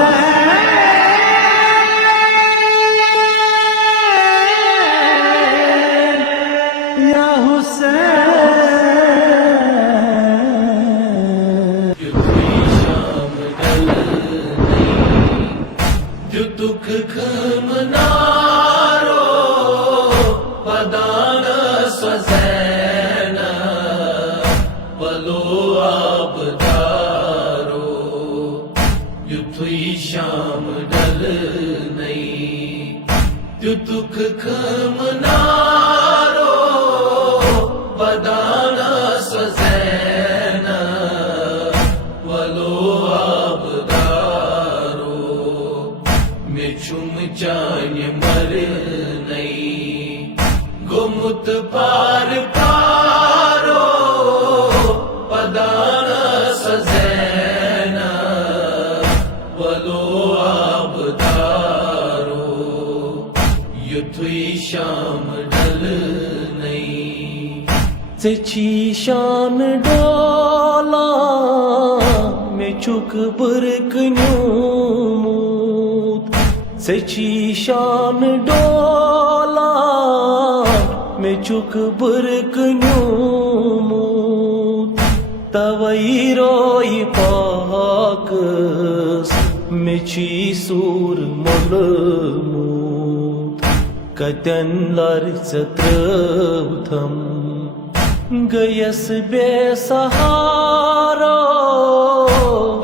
हुसैन या हुसैन। जो दुख खमनारो पदान स्वजैन पलो आबदारो युथुई शाम डल नहीं जो दुख खमनारो पदान स्वजैन पलो आबदारो में चुम जाने मर नहीं गुमुत पार पारो पदान सजैना वलो आबदारो युथुई शाम डल नहीं ची शान डोला में चुक बुरकन्यूमूत सची शान डोला में चुक बुरकन्यूमूत तवई रोई पाकस में ची सूर मुलमूत कतन लर्च त्रवथम गयस बेसहारा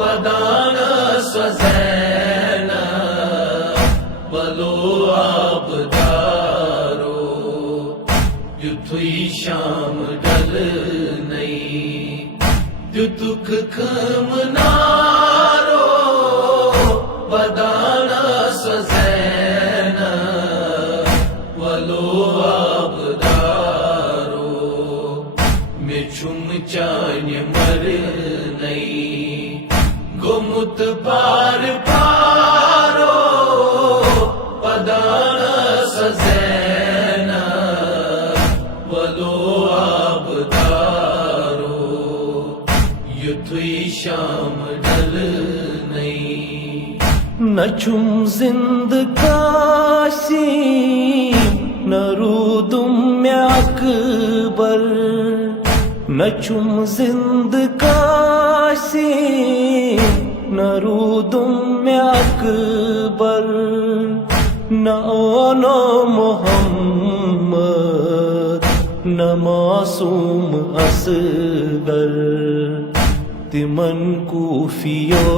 पदान स्वजैन बलो आबदारो युथुई शाम डल नहीं जो दुख खमनारो पदान स्वजैन बलो आबदारो में चुम चान्य मर नहीं गुमुत पार पारो पदान सजैन बलो आबदारो युथुई शाम डल नहीं न चुम जिंद काशी न रूदुम में अकबर न चुम जिंद काशी न रूदुम में अकबर न ओनो मोहम्मद न मासूम असगर तिमन कूफियो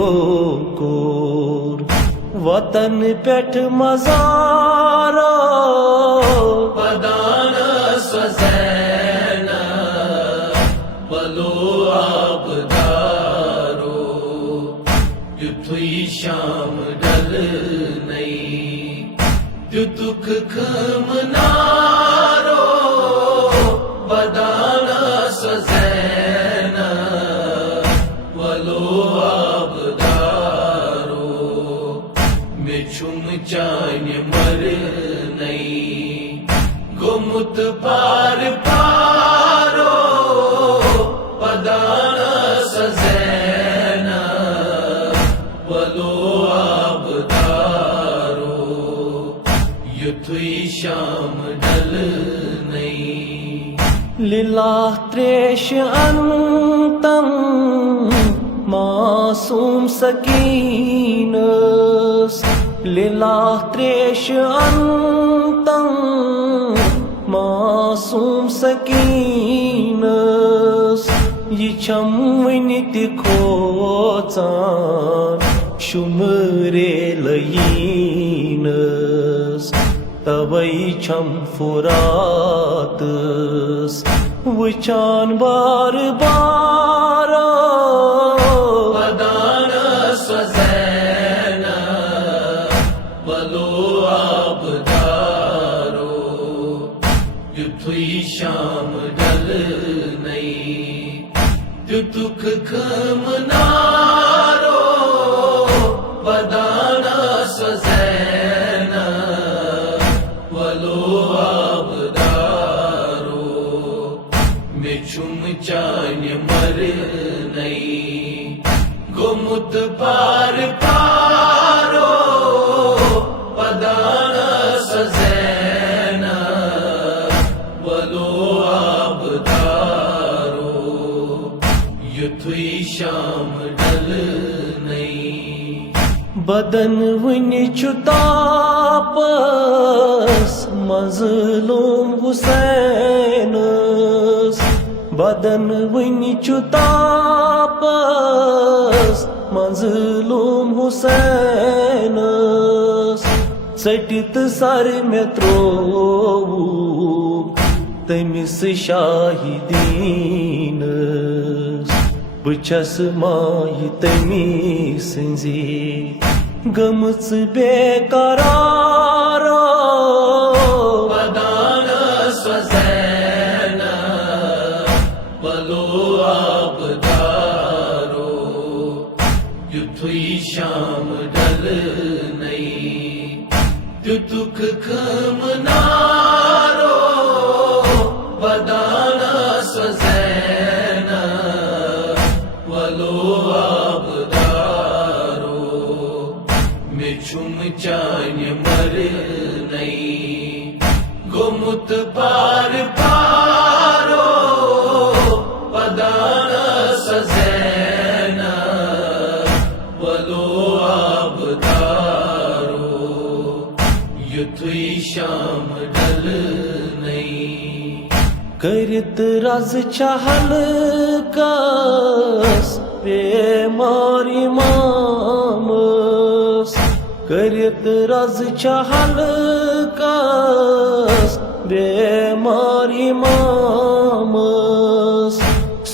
कोर वतन पेट मजारा पदान स्वजैन बलो आबदारो युथुई शाम डल नहीं जो दुख खमनारो पदान स्वजैन बलो आबदारो में चुम जाने मर नहीं गुमुत पार पारो पदान सजैन बलो आबदारो युथुई शाम डल नहीं लीला त्रेश अंतम मासूम सकीनस लीला त्रेश अंतम मासूम सकीनस ये छम वनित खोचान शुमरे लयीनस तवई छम फुरातस वचान बार बार पदान स्वजैन बलो आबदारो युथुई शाम डल नहीं जो दुख खमनारो पदान स्वजैन बलो आबदारो में चुम जाने मर नहीं गुमुत पार पार बदन वुनि छु तापस मजलूम हुसैनस बदन वुनि छु तापस मजलूम हुसैनस षटित सर में त्रोवु तमिस शाहिदीनस बछस माय तमी संजी गमच बेकरारो वदान स्वजैन बलो आबदारो युथुई शाम डल नहीं दुख खमनारो वदान स्वजैन बलो आबदारो मिछुम चान्य मर नहीं गोमुत पार पारो पदान सजैन बलो आबदारो युथुई शाम डल नहीं करित रज चहल कस बेमारी मामस करित रज चहल कस बेमारी मामस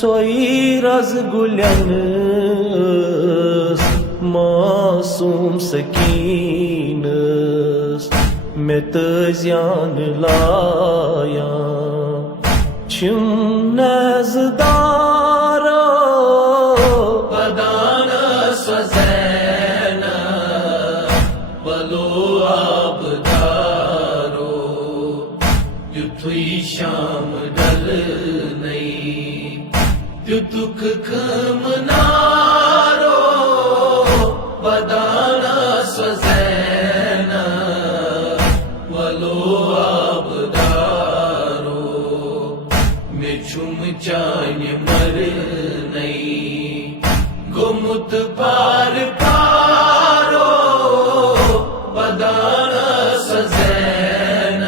सोई रज गुलनस मासूम सकीनस में तजियान लाया छिम नजदारो पदान स्वजैन बलो आबदारो युथुई शाम डल नहीं दुख खमनारो पदान स्वजैन बलो आबदारो मिछुम चान्य मर नहीं गोमुत पार पारो पदान सजैन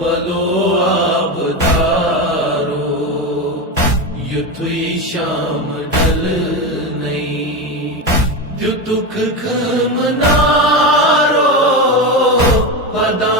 बलो आबदारो युथुई शाम डल नहीं दुख खमनारो पदान